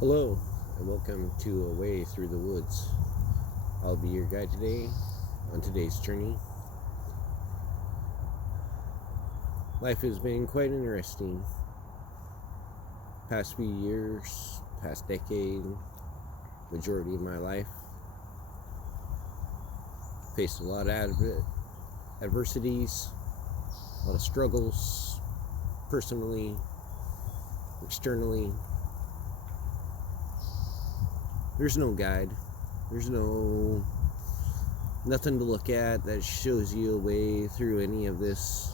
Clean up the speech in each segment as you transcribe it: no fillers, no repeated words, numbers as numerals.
Hello, and welcome to A Way Through the Woods. I'll be your guide today on today's journey. Life has been quite interesting. Past few years, past decade, majority of my life. Faced a lot of adversities, a lot of struggles, personally, externally. There's no guide. There's nothing to look at that shows you a way through any of this.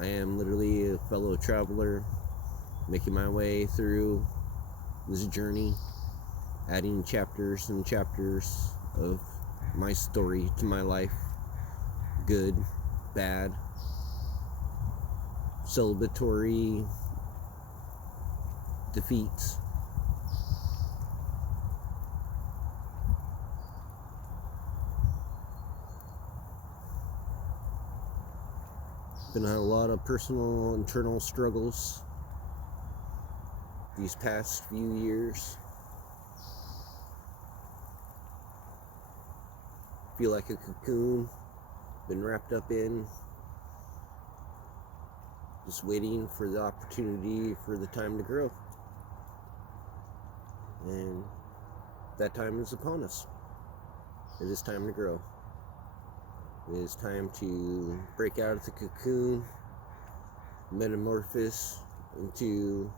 I am literally a fellow traveler making my way through this journey, adding chapters and chapters of my story to my life. Good, bad, celebratory defeats. Been a lot of personal, internal struggles these past few years. Feel like a cocoon, been wrapped up in, just waiting for the opportunity for the time to grow. And that time is upon us. It is time to grow. It is time to break out of the cocoon, metamorphose into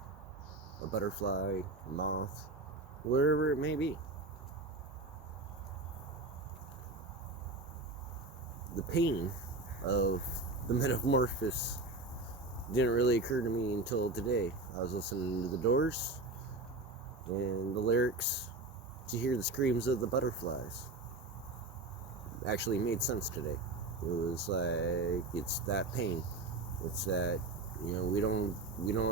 a butterfly, a moth, wherever it may be. The pain of the metamorphosis didn't really occur to me until today. I was listening to the Doors and the lyrics to hear the screams of the butterflies. Actually made sense today. It was like, it's that pain. It's that, we don't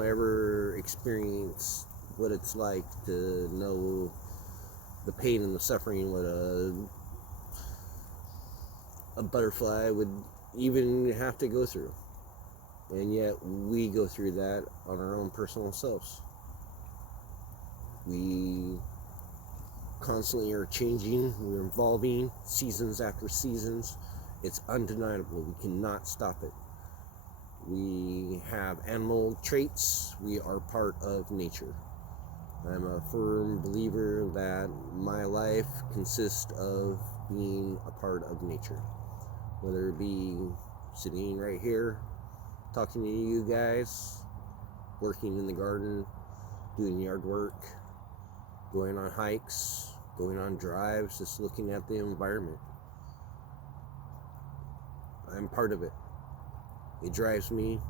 ever experience what it's like to know the pain and the suffering what a butterfly would even have to go through. And yet we go through that on our own personal selves. We constantly are changing, we're evolving seasons after seasons. It's undeniable. We cannot stop it. We have animal traits. We are part of nature. I'm a firm believer that my life consists of being a part of nature. Whether it be sitting right here, talking to you guys, working in the garden, doing yard work, going on hikes, going on drives, just looking at the environment. I'm part of it. It drives me.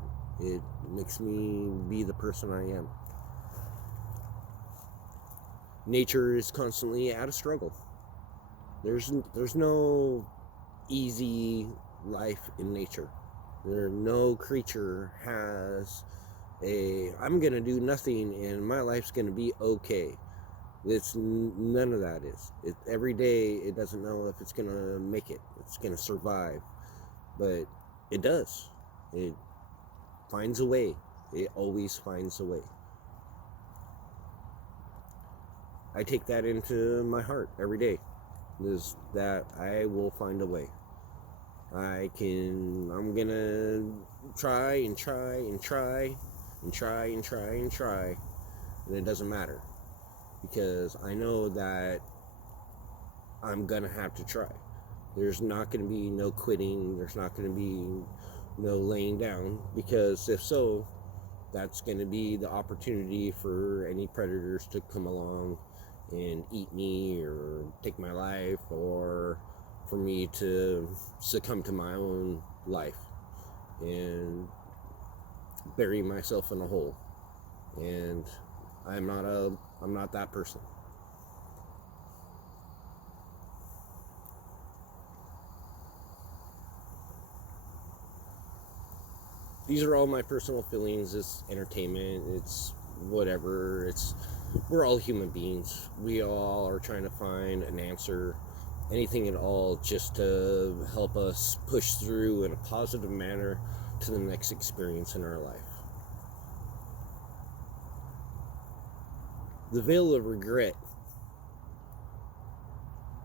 It makes me be the person I am. Nature is constantly at a struggle. There's no easy life in nature. No creature has I'm gonna do nothing and my life's gonna be okay. None of that is. Every day it doesn't know if it's gonna make it. It's gonna survive, but it does. It finds a way. It always finds a way. I take that into my heart every day. Is that I will find a way. I'm gonna try and try and try and try and try and try, and it doesn't matter. Because I know that I'm gonna have to try. There's not gonna be no quitting. There's not gonna be no laying down, because if so, that's gonna be the opportunity for any predators to come along and eat me or take my life, or for me to succumb to my own life and bury myself in a hole. And I'm not that person. These are all my personal feelings. It's entertainment. It's whatever. We're all human beings. We all are trying to find an answer, anything at all, just to help us push through in a positive manner to the next experience in our life. the veil of regret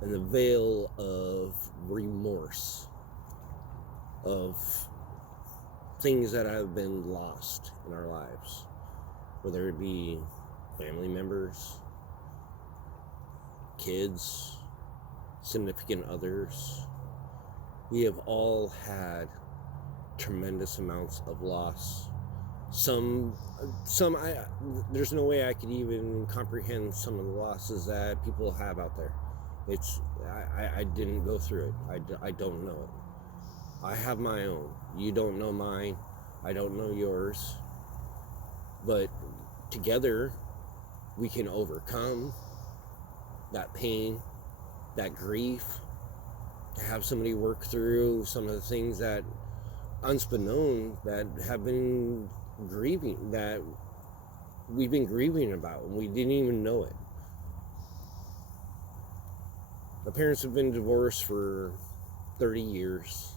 and the veil of remorse of things that have been lost in our lives, whether it be family members, kids, significant others. We have all had tremendous amounts of loss. There's no way I could even comprehend some of the losses that people have out there. I didn't go through it. I don't know it. I have my own. You don't know mine. I don't know yours. But together, we can overcome that pain, that grief, have somebody work through some of the things that unbeknown that have been grieving, that we've been grieving about, and we didn't even know it. My parents have been divorced for 30 years,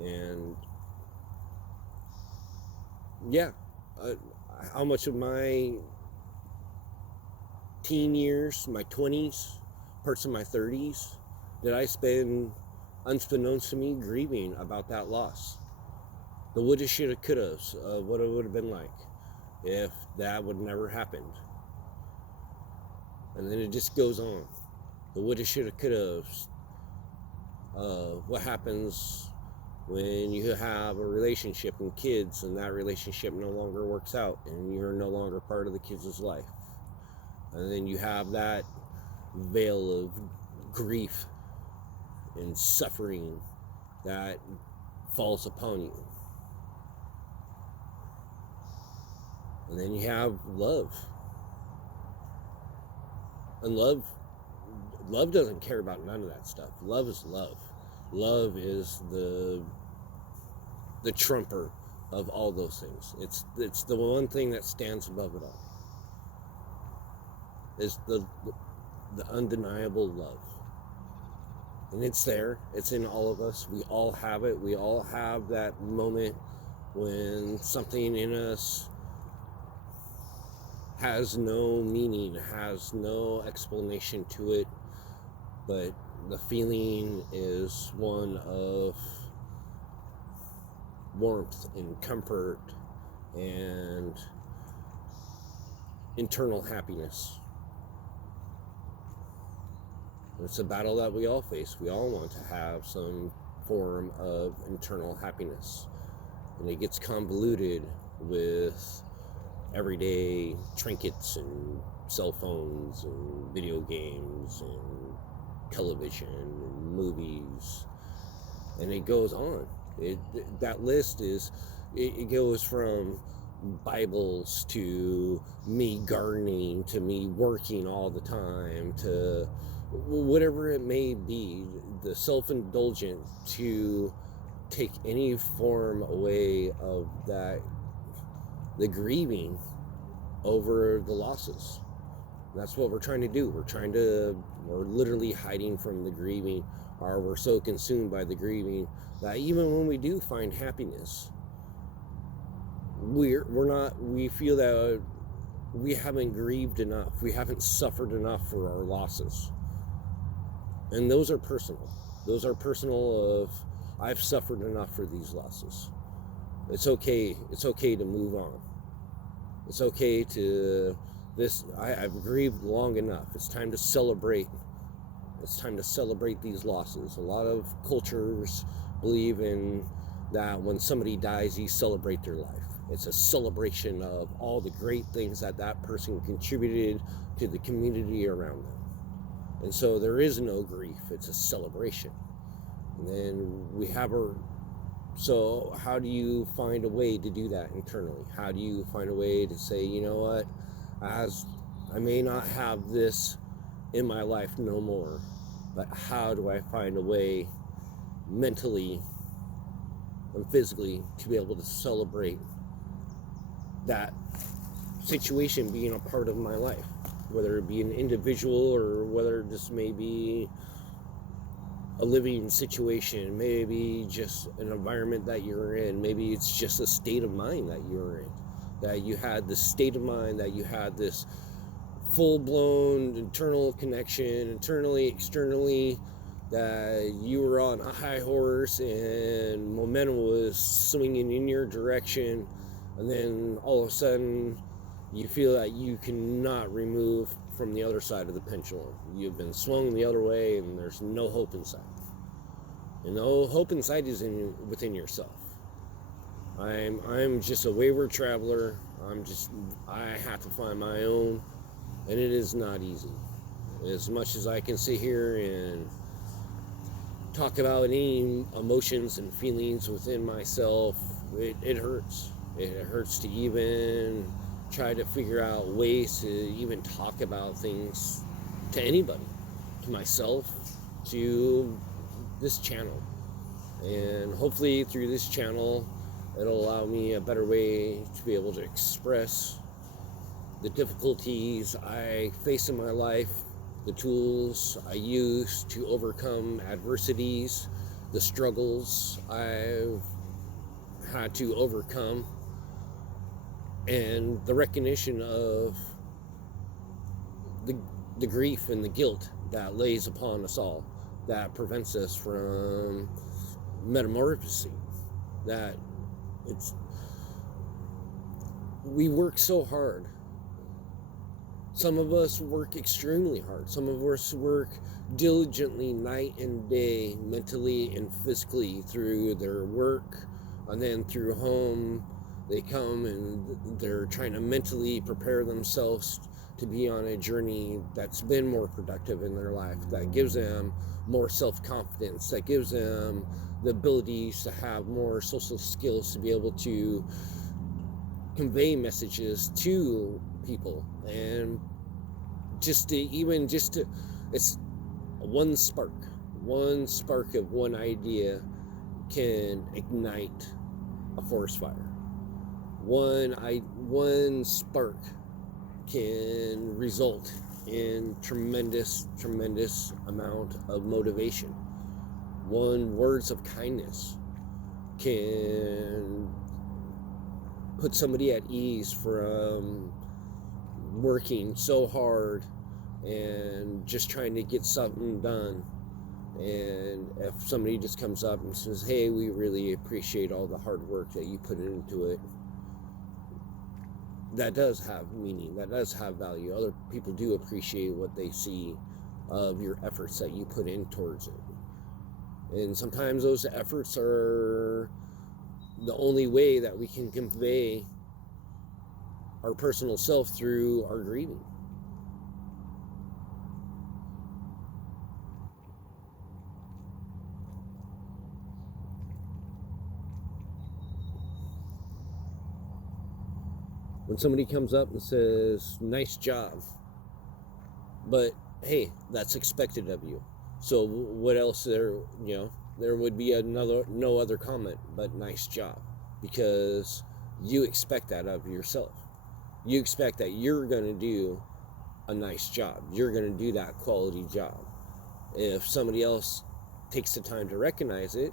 and yeah, how much of my teen years, my 20s, parts of my 30s, did I spend, unbeknownst to me, grieving about that loss? The woulda, shoulda, couldas of what it would have been like if that would never happened. And then it just goes on. The woulda, shoulda, couldas. What happens when you have a relationship and kids and that relationship no longer works out and you're no longer part of the kids' life. And then you have that veil of grief and suffering that falls upon you. And then you have love. And love doesn't care about none of that stuff. Love is love. Love is the trumper of all those things. It's the one thing that stands above it all. Is the undeniable love. And it's there. It's in all of us. We all have it. We all have that moment when something in us has no meaning, has no explanation to it, but the feeling is one of warmth and comfort and internal happiness. It's a battle that we all face. We all want to have some form of internal happiness. And it gets convoluted with everyday trinkets and cell phones and video games and television and movies. And it goes on. That list is, it goes from Bibles to me gardening to me working all the time to whatever it may be, the self-indulgent to take any form away of that, the grieving over the losses. That's what we're trying to do. We're literally hiding from the grieving, or we're so consumed by the grieving that even when we do find happiness, we feel that we haven't grieved enough. We haven't suffered enough for our losses. And those are personal. Those are personal of, I've suffered enough for these losses. It's okay. It's okay to move on. It's okay to I've grieved long enough. It's time to celebrate. It's time to celebrate these losses. A lot of cultures believe in that when somebody dies, you celebrate their life. It's a celebration of all the great things that person contributed to the community around them. And so there is no grief. It's a celebration. And then we have so how do you find a way to do that internally? How do you find a way to say, you know what, as I may not have this in my life no more, but how do I find a way mentally and physically to be able to celebrate that situation being a part of my life, whether it be an individual or whether this may be a living situation, maybe just an environment that you're in, maybe it's just a state of mind that you're in. that you had this state of mind, that you had this full-blown internal connection, internally, externally, that you were on a high horse and momentum was swinging in your direction, and then all of a sudden you feel that you cannot remove from the other side of the pendulum. You've been swung the other way and there's no hope inside. And no hope inside is within yourself. I'm just a wayward traveler. I have to find my own, and it is not easy. As much as I can sit here and talk about any emotions and feelings within myself, it hurts. It hurts to even try to figure out ways to even talk about things to anybody, to myself, to this channel. And hopefully through this channel, it'll allow me a better way to be able to express the difficulties I face in my life, the tools I use to overcome adversities, the struggles I've had to overcome, and the recognition of the grief and the guilt that lays upon us all, that prevents us from metamorphosing. That we work so hard. Some of us work extremely hard. Some of us work diligently night and day, mentally and physically, through their work, and then through home. They come and they're trying to mentally prepare themselves to be on a journey that's been more productive in their life, that gives them more self-confidence, that gives them the abilities to have more social skills to be able to convey messages to people. And it's one spark of one idea can ignite a forest fire. One spark can result in tremendous amount of motivation. Words of kindness can put somebody at ease from working so hard and just trying to get something done. And if somebody just comes up and says, hey, we really appreciate all the hard work that you put into it, that does have meaning, that does have value. Other people do appreciate what they see of your efforts that you put in towards it. And sometimes those efforts are the only way that we can convey our personal self through our grieving. When somebody comes up and says, nice job, but hey, that's expected of you. So what else there would be no other comment but nice job, because you expect that of yourself. You expect that you're going to do a nice job. You're going to do that quality job. If somebody else takes the time to recognize it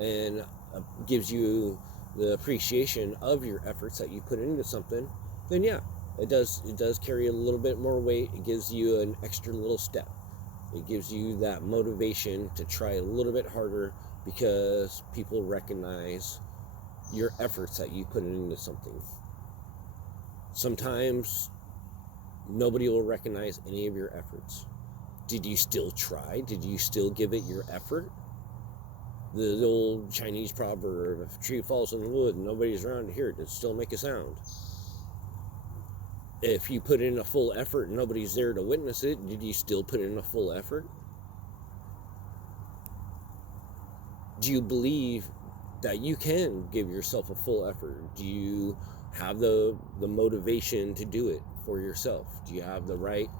and gives you the appreciation of your efforts that you put into something, then yeah, it does carry a little bit more weight. It gives you an extra little step. It gives you that motivation to try a little bit harder, because people recognize your efforts that you put into something. Sometimes nobody will recognize any of your efforts. Did you still try? Did you still give it your effort? The old Chinese proverb, if a tree falls in the wood and nobody's around to hear it, does it still make a sound? If you put in a full effort and nobody's there to witness it, did you still put in a full effort? Do you believe that you can give yourself a full effort? Do you have the motivation to do it for yourself? Do you have the right